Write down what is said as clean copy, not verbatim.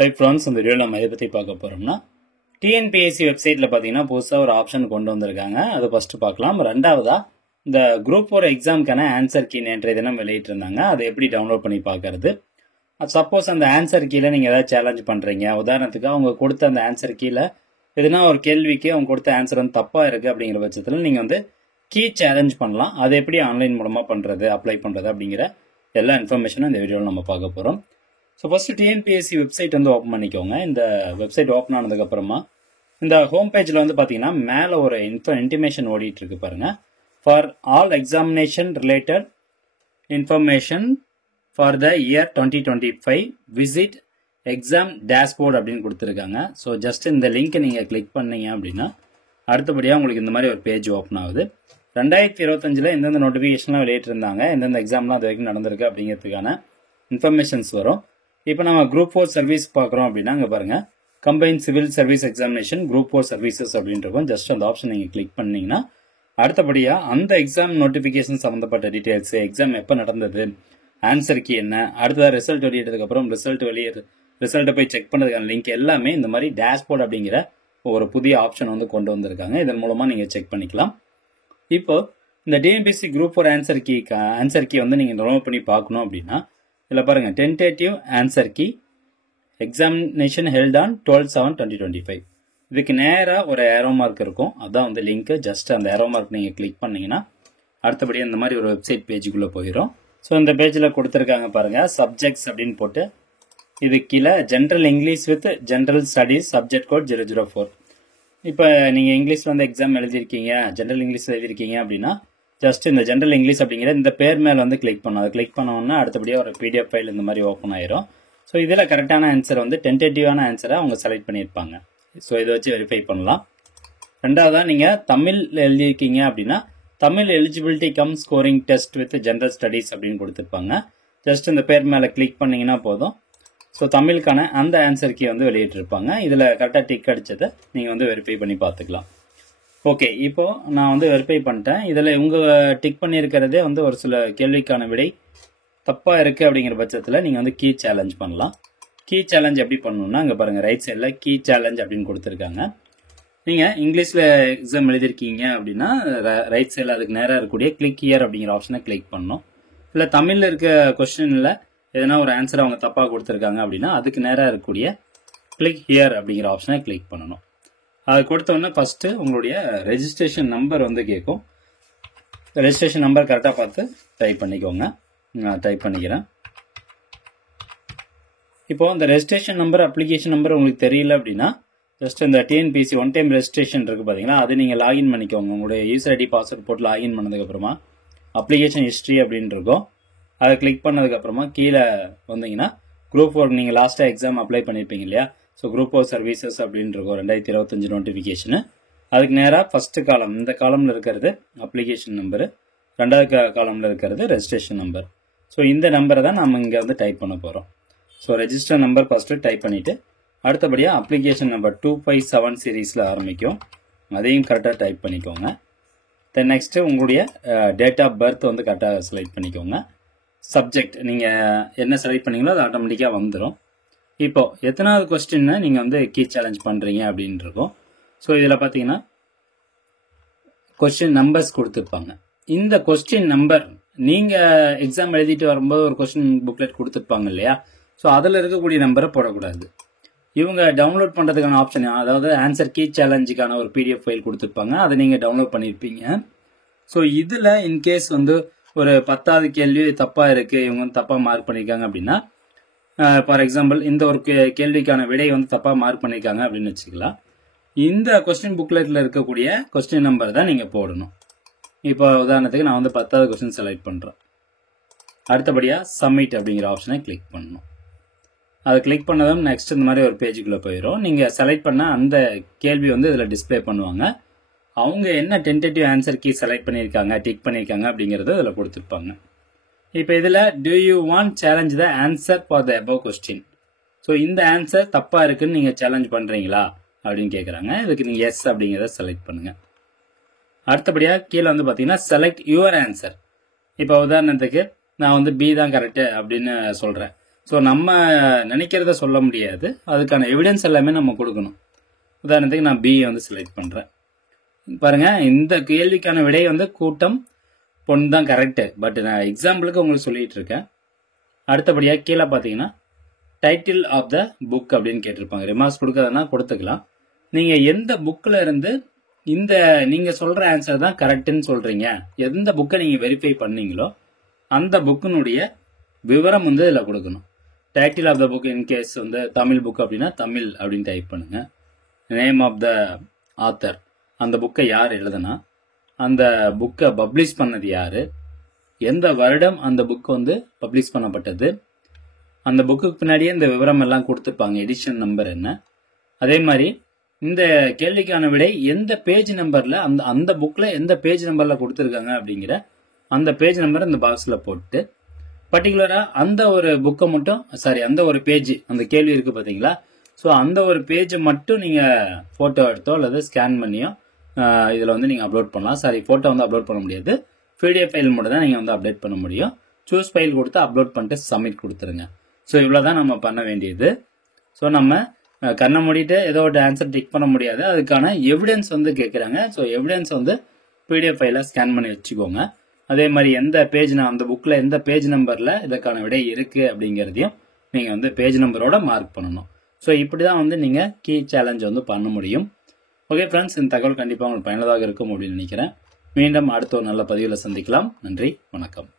Hi friends, இந்த வீடியோவில் நம்ம எதை பற்றி பார்க்க போகிறோம்னா டிஎன்பிஎஸ்சி வெப்சைட்டில் பார்த்தீங்கன்னா புதுசாக ஒரு ஆப்ஷன் கொண்டு வந்திருக்காங்க. அதை ஃபஸ்ட்டு பார்க்கலாம். ரெண்டாவதாக இந்த குரூப் 4 எக்ஸாமுக்கான ஆன்சர் கீ நேற்றைய தினம் வெளியிட்டிருந்தாங்க. அதை எப்படி டவுன்லோட் பண்ணி பார்க்கறது. சப்போஸ் அந்த ஆன்சர் கீழே நீங்கள் ஏதாவது சேலஞ்ச் பண்ணுறீங்க, உதாரணத்துக்கு அவங்க கொடுத்த அந்த ஆன்சர் கீழே எதுனா ஒரு கேள்விக்கு அவங்க கொடுத்த ஆன்சர் வந்து தப்பாக இருக்குது அப்படிங்கிற பட்சத்தில் நீங்கள் வந்து கீ சேலஞ்ச் பண்ணலாம். அதை எப்படி ஆன்லைன் மூலமாக பண்ணுறது, அப்ளை பண்ணுறது அப்படிங்கிற எல்லா இன்ஃபர்மேஷனும் இந்த வீடியோவில் நம்ம பார்க்க போகிறோம். ஸோ ஃபஸ்ட்டு டிஎன்பிஎஸ்சி வெப்சைட் வந்து ஓப்பன் பண்ணிக்கோங்க. இந்த வெப்சைட் ஓப்பன் ஆனதுக்கப்புறமா இந்த ஹோம் பேஜில் வந்து பார்த்தீங்கன்னா மேலே ஒரு இன்டிமேஷன் ஓடிட்டு இருக்கு பாருங்க. For all examination related information for the year 2025 visit exam dashboard அப்படின்னு கொடுத்துருக்காங்க. ஸோ ஜஸ்ட் இந்த லிங்க்கை நீங்கள் கிளிக் பண்ணீங்க அப்படின்னா அடுத்தபடியாக உங்களுக்கு இந்த மாதிரி ஒரு பேஜ் ஓப்பன் ஆகுது. 2025 எந்தெந்த நோட்டிஃபிகேஷன்லாம் வெளியிட்டிருந்தாங்க, எந்தெந்த எக்ஸாம்லாம் அது வரைக்கும் நடந்திருக்கு அப்படிங்கிறதுக்கான இன்ஃபர்மேஷன்ஸ் வரும். இப்போ நம்ம குரூப் 4 சர்வீஸ் பார்க்குறோம் அப்படின்னா அங்கே பாருங்கள், combine civil service examination group 4 services அப்படின்ட்டு இருக்கும். ஜஸ்ட் அந்த ஆப்ஷன் நீங்கள் கிளிக் பண்ணீங்கன்னா அடுத்தபடியாக அந்த எக்ஸாம் நோட்டிஃபிகேஷன் சம்மந்தப்பட்ட டீட்டெயில்ஸ், எக்ஸாம் எப்போ நடந்தது, ஆன்சர் கீ என்ன, அடுத்ததாக ரிசல்ட் வெளியிட்டதுக்கப்புறம் ரிசல்ட்டை போய் செக் பண்ணுறதுக்கான லிங்க் எல்லாமே இந்த மாதிரி டேஷ்போர்ட் அப்படிங்கிற ஒரு புதிய ஆப்ஷன் வந்து கொண்டு வந்திருக்காங்க. இதன் மூலமாக நீங்கள் செக் பண்ணிக்கலாம். இப்போ இந்த டிஎன்பிஎஸ்சி குரூப் 4 ஆன்சர் கீ வந்து நீங்கள் டவுன்லோட் பண்ணி பார்க்கணும் அப்படின்னா இதில் பாருங்கள், tentative answer key examination held on 12/7/2025. இதுக்கு நேராக ஒரு ஏரோ மார்க் இருக்கும். அதான் வந்து லிங்க்கு. ஜஸ்ட் அந்த ஏரோ மார்க் நீங்கள் கிளிக் பண்ணீங்கன்னா அடுத்தபடி இந்த மாதிரி ஒரு வெப்சைட் பேஜுக்குள்ளே போயிடும். ஸோ இந்த பேஜில் கொடுத்துருக்காங்க பாருங்கள், சப்ஜெக்ட்ஸ் அப்படின்னு போட்டு இது கீழே general English with general studies subject code 004. இப்போ நீங்கள் இங்கிலீஷில் வந்து எக்ஸாம் எழுதியிருக்கீங்க, ஜென்ரல் இங்கிலீஷில் எழுதியிருக்கீங்க அப்படின்னா ஜஸ்ட் இந்த ஜென்ரல் இங்கிலீஷ் அப்படிங்கிற இந்த பேர் மேலே வந்து கிளிக் பண்ணணும். அதை கிளிக் பண்ணோன்னா அடுத்தபடியாக ஒரு பிடிஎஃப் ஃபைல் இந்த மாதிரி ஓப்பன் ஆயிரும். ஸோ இதில் கரெக்டான ஆன்சர் வந்து டென்டேட்டிவான ஆன்சரை அவங்க செலக்ட் பண்ணியிருப்பாங்க. ஸோ இதை வச்சு வெரிஃபை பண்ணலாம். ரெண்டாவதாக நீங்கள் தமிழ் எழுதியிருக்கீங்க அப்படின்னா Tamil eligibility come scoring test with general studies அப்படின்னு கொடுத்துருப்பாங்க. ஜஸ்ட் இந்த பேர் மேலே கிளிக் பண்ணிங்கன்னா போதும். ஸோ தமிழுக்கான அந்த ஆன்சர் கீ வந்து வெளியிட்டிருப்பாங்க. இதில் கரெக்டாக டிக் அடிச்சதை நீங்கள் வந்து வெரிஃபை பண்ணி பார்த்துக்கலாம். ஓகே, இப்போது நான் வந்து வெரிஃபை பண்ணிட்டேன். இதில் உங்கள் டிக் பண்ணியிருக்கிறதே வந்து ஒரு சில கேள்விக்கான விடை தப்பாக இருக்குது அப்படிங்கிற பட்சத்தில் நீங்கள் வந்து கீ சேலஞ்ச் பண்ணலாம். கீ சேலஞ்ச் எப்படி பண்ணணும்னா அங்கே பாருங்கள், ரைட் சைடில் கீ சேலஞ்ச் அப்படின்னு கொடுத்துருக்காங்க. நீங்கள் இங்கிலீஷில் எக்ஸாம் எழுதியிருக்கீங்க அப்படின்னா ரைட் சைடில் அதுக்கு நேராக இருக்கக்கூடிய கிளிக் ஹியர் அப்படிங்கிற ஆப்ஷனை கிளிக் பண்ணணும். இல்லை தமிழில் இருக்க கொஸ்டினில் எதனா ஒரு ஆன்சர் அவங்க தப்பாக கொடுத்துருக்காங்க அப்படின்னா அதுக்கு நேராக இருக்கக்கூடிய கிளிக் ஹியர் அப்படிங்கிற ஆப்ஷனை கிளிக் பண்ணணும். அது கொடுத்தோன்னே ஃபஸ்ட்டு உங்களுடைய ரெஜிஸ்ட்ரேஷன் நம்பர் வந்து கேட்கும். ரெஜிஸ்ட்ரேஷன் நம்பர் கரெக்டாக பார்த்து டைப் பண்ணிக்கோங்க. நான் டைப் பண்ணிக்கிறேன். இப்போது இந்த ரெஜிஸ்ட்ரேஷன் நம்பர், அப்ளிகேஷன் நம்பர் உங்களுக்கு தெரியல அப்படின்னா ஜஸ்ட் இந்த டிஎன்பிஎஸ்சி ஒன் டைம் ரெஜிஸ்ட்ரேஷன் இருக்குது பார்த்தீங்களா, அது நீங்கள் லாகின் பண்ணிக்கோங்க. உங்களுடைய யூசர் ஐடி பாஸ்வேர்ட் போட்டு லாகின் பண்ணதுக்கப்புறமா அப்ளிகேஷன் ஹிஸ்ட்ரி அப்படின்னு இருக்கும். அதை கிளிக் பண்ணதுக்கப்புறமா கீழே வந்தீங்கன்னா குரூப் 4 நீங்கள் லாஸ்ட்டாக எக்ஸாம் அப்ளை பண்ணியிருப்பீங்க இல்லையா, ஸோ குரூப் 4 சர்வீசஸ் அப்படின்னு இருக்கும் 2025 நோட்டிஃபிகேஷனு. அதுக்கு நேராக ஃபஸ்ட்டு காலம், இந்த காலமில் இருக்கிறது அப்ளிகேஷன் நம்பரு, ரெண்டாவது காலமில் இருக்கிறது ரெஜிஸ்ட்ரேஷன் நம்பர். ஸோ இந்த நம்பரை தான் நம்ம இங்கே வந்து டைப் பண்ண போகிறோம். So register number first type பண்ணிவிட்டு அடுத்தபடியாக அப்ளிகேஷன் நம்பர் 257 சீரீஸில் ஆரம்பிக்கும், அதையும் கரெக்டாக டைப் பண்ணிக்கோங்க. தென் நெக்ஸ்ட்டு உங்களுடைய டேட் ஆஃப் பர்த் வந்து கரெக்டாக செலக்ட் பண்ணிக்கோங்க. சப்ஜெக்ட் நீங்கள் என்ன செலக்ட் பண்ணீங்களோ அது ஆட்டோமேட்டிக்காக வந்துடும். இப்போது எத்தனாவது கொஸ்டின்னு நீங்கள் வந்து கீ சேலஞ்ச் பண்ணுறீங்க அப்படின்னு இருக்கும். ஸோ இதில் பார்த்தீங்கன்னா கொஸ்டின் நம்பர்ஸ் கொடுத்துருப்பாங்க. இந்த கொஸ்டின் நம்பர் நீங்கள் எக்ஸாம் எழுதிட்டு வரும்போது ஒரு கொஸ்டின் புக்லெட் கொடுத்துருப்பாங்க இல்லையா, ஸோ அதில் இருக்கக்கூடிய நம்பரை போடக்கூடாது. இவங்க டவுன்லோட் பண்ணுறதுக்கான ஆப்ஷன், அதாவது ஆன்சர் கீ சேலஞ்சுக்கான ஒரு பிடிஎஃப் ஃபைல் கொடுத்துருப்பாங்க, அதை நீங்கள் டவுன்லோட் பண்ணியிருப்பீங்க. ஸோ இதில் இன்கேஸ் வந்து ஒரு 10வது கேள்வி தப்பாக இருக்குது, இவங்க வந்து தப்பாக மார்க் பண்ணியிருக்காங்க அப்படின்னா, ஃபார் எக்ஸாம்பிள் இந்த ஒரு கேள்விக்கான விடை வந்து தப்பாக மார்க் பண்ணியிருக்காங்க அப்படின்னு வச்சுக்கலாம். இந்த கொஸ்டின் புக்லெட்டில் இருக்கக்கூடிய கொஸ்டின் நம்பர் தான் நீங்கள் போடணும். இப்போ உதாரணத்துக்கு நான் வந்து 10வது கொஸ்டின் செலக்ட் பண்ணுறேன். அடுத்தபடியாக சப்மிட் அப்படிங்கிற ஆப்ஷனை கிளிக் பண்ணணும். அதை கிளிக் பண்ணதும் நெக்ஸ்ட் இந்த மாதிரி ஒரு பேஜுக்குள்ளே போயிடும். நீங்கள் செலக்ட் பண்ண அந்த கேள்வி வந்து இதில் டிஸ்பிளே பண்ணுவாங்க. அவங்க என்ன டென்டேட்டிவ் ஆன்சர் கீ செலக்ட் பண்ணியிருக்காங்க, டிக் பண்ணியிருக்காங்க அப்படிங்கிறது இதில் கொடுத்துருப்பாங்க. இப்போ இதில் do you want challenge the answer for the above question? So இந்த ஆன்சர் தப்பாக இருக்குன்னு நீங்கள் சேலஞ்ச் பண்ணுறீங்களா அப்படின்னு கேட்குறாங்க. இதுக்கு நீங்கள் எஸ் அப்படிங்கிறத செலக்ட் பண்ணுங்கள். அடுத்தபடியாக கீழே வந்து பார்த்தீங்கன்னா செலக்ட் யுவர் ஆன்சர். இப்போ உதாரணத்துக்கு நான் வந்து பி தான் கரெக்டு அப்படின்னு சொல்கிறேன். ஸோ நம்ம நினைக்கிறத சொல்ல முடியாது, அதுக்கான எவிடன்ஸ் எல்லாமே நம்ம கொடுக்கணும். உதாரணத்துக்கு நான் பிஏ வந்து செலக்ட் பண்ணுறேன். பாருங்க, இந்த கேள்விக்கான விடை வந்து கூட்டம் பொண்ணு தான் கரெக்டு. பட் நான் எக்ஸாம்பிளுக்கு உங்களுக்கு சொல்லிட்டு இருக்கேன். அடுத்தபடியாக கீழே பார்த்தீங்கன்னா டைட்டில் ஆஃப் த புக் அப்படின்னு கேட்டிருப்பாங்க. ரிமார்க்ஸ் கொடுக்கறதுனா கொடுத்துக்கலாம். நீங்கள் எந்த புக்கில் இருந்து இந்த நீங்கள் சொல்கிற ஆன்சர் தான் கரெக்டுன்னு சொல்கிறீங்க, எந்த புக்கை நீங்கள் வெரிஃபை பண்ணீங்களோ அந்த புக்கினுடைய விவரம் வந்து இதில் கொடுக்கணும். Title of the book, in case வந்து தமிழ் புக் அப்படின்னா தமிழ் அப்படின்னு டைப் பண்ணுங்க. நேம் ஆஃப் த ஆத்தர், அந்த புக்கை யார் எழுதுனா, அந்த புக்கை பப்ளிஷ் பண்ணது யார், எந்த வருடம் அந்த புக் வந்து பப்ளிஷ் பண்ணப்பட்டது, அந்த புக்குக்கு பின்னாடியே இந்த விவரம் எல்லாம் கொடுத்துருப்பாங்க, எடிஷன் நம்பர் என்ன. அதே மாதிரி இந்த கேள்விக்கான விடை எந்த பேஜ் நம்பரில் அந்த புக்கில் எந்த பேஜ் நம்பரில் கொடுத்துருக்காங்க அப்படிங்கிற அந்த பேஜ் நம்பர் இந்த பாக்ஸில் போட்டு பர்டிகுலராக அந்த ஒரு புக்கை மட்டும், அந்த ஒரு பேஜ், அந்த கேள்வி இருக்குது பார்த்தீங்களா, ஸோ அந்த ஒரு பேஜை மட்டும் நீங்கள் ஃபோட்டோ எடுத்தோ அல்லது ஸ்கேன் பண்ணியோ இதில் வந்து நீங்கள் அப்லோட் பண்ணலாம். ஃபோட்டோ வந்து அப்லோட் பண்ண முடியாது, பிடிஎஃப் ஃபைல் மட்டும் தான் நீங்கள் வந்து அப்டேட் பண்ண முடியும். சூஸ் ஃபைல் கொடுத்து அப்லோட் பண்ணிட்டு சப்மிட் கொடுத்துருங்க. ஸோ இவ்வளோ தான் நம்ம பண்ண வேண்டியது. ஸோ நம்ம கண்ணை மூடிட்டு ஏதோ ஒரு ஆன்சர் டிக் பண்ண முடியாது, அதுக்கான எவிடன்ஸ் வந்து கேட்குறாங்க. ஸோ எவிடன்ஸ் வந்து பிடிஎஃப் ஃபைலில் ஸ்கேன் பண்ணி வச்சுக்கோங்க. அதே மாதிரி எந்த பேஜ், அந்த புக்கில் எந்த பேஜ் நம்பரில் இதற்கான விடை இருக்குது அப்படிங்கிறதையும் நீங்கள் வந்து பேஜ் நம்பரோட மார்க் பண்ணணும். ஸோ இப்படி தான் வந்து நீங்கள் கீ சேலஞ்ச் வந்து பண்ண முடியும். ஓகே ஃப்ரெண்ட்ஸ், இந்த தகவல் கண்டிப்பாக உங்களுக்கு பயனுள்ளதாக இருக்கும் அப்படின்னு நினைக்கிறேன். மீண்டும் அடுத்த ஒரு நல்ல பதிவில் சந்திக்கலாம். நன்றி, வணக்கம்.